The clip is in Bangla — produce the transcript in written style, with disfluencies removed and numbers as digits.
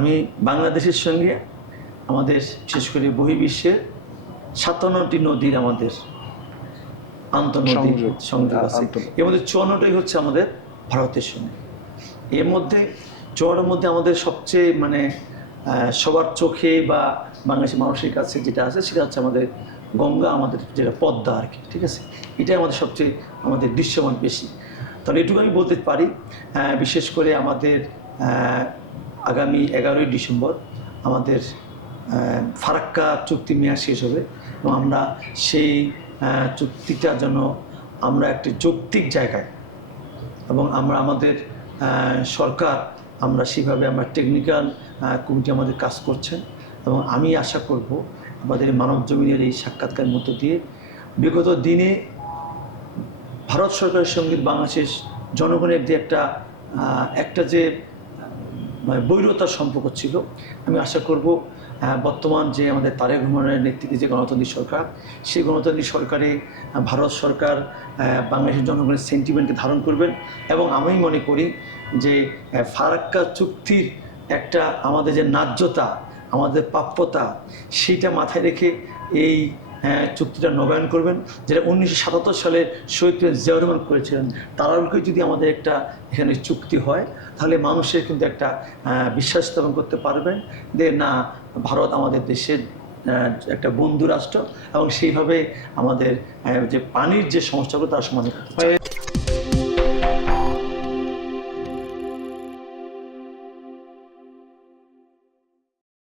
আমি বাংলাদেশের সঙ্গে আমাদের বিশেষ করে বহির্বিশ্বের ৫৭টি নদীর আমাদের আন্তঃনদীর সংযোগ আছে। এর মধ্যে ৫৪টাই হচ্ছে আমাদের ভারতের সঙ্গে। এর মধ্যে ৫৪টার মধ্যে আমাদের সবচেয়ে সবার চোখে বা বাংলাদেশের মানুষের কাছে যেটা আছে সেটা হচ্ছে আমাদের গঙ্গা, আমাদের যেটা পদ্মা আর কি, ঠিক আছে। এটাই আমাদের সবচেয়ে দৃশ্যমান বেশি। তাহলে এটুকু আমি বলতে পারি, বিশেষ করে আমাদের আগামী ১১ই ডিসেম্বর আমাদের ফারাক্কা চুক্তি মেয়াদ শেষ হবে এবং আমরা সেই চুক্তিটার জন্য আমরা একটি যৌক্তিক জায়গায় এবং আমরা আমাদের সরকার আমরা সেভাবে আমরা টেকনিক্যাল কমিটি আমাদের কাজ করছেন এবং আমি আশা করব আমাদের মানব জমিনের এই সাক্ষাৎকারের মধ্য দিয়ে বিগত দিনে ভারত সরকারের সঙ্গে বাংলাদেশের জনগণের যে একটা যে বৈরতার সম্পর্ক ছিল, আমি আশা করব বর্তমান যে আমাদের তারেক রহমানের নেতৃত্বে যে গণতান্ত্রিক সরকার, সেই গণতান্ত্রিক সরকারে ভারত সরকার বাংলাদেশের জনগণের সেন্টিমেন্টকে ধারণ করবেন এবং আমি মনে করি যে ফারাক্কা চুক্তির একটা আমাদের যে ন্যায্যতা, আমাদের প্রাপ্যতা, সেইটা মাথায় রেখে এই চুক্তিটা নবায়ন করবেন, যেটা ১৯৭৭ সালে শহীদ প্রেসিডেন্ট জিয়াউর রহমান করেছিলেন। তার আলোকে যদি আমাদের একটা এখানে চুক্তি হয় তাহলে মানুষের কিন্তু একটা বিশ্বাস স্থাপন করতে পারবেন যে না, ভারত আমাদের দেশের একটা বন্ধু রাষ্ট্র এবং সেইভাবে আমাদের যে পানির যে সমস্যাগুলো তার সমাধান করতে চায়।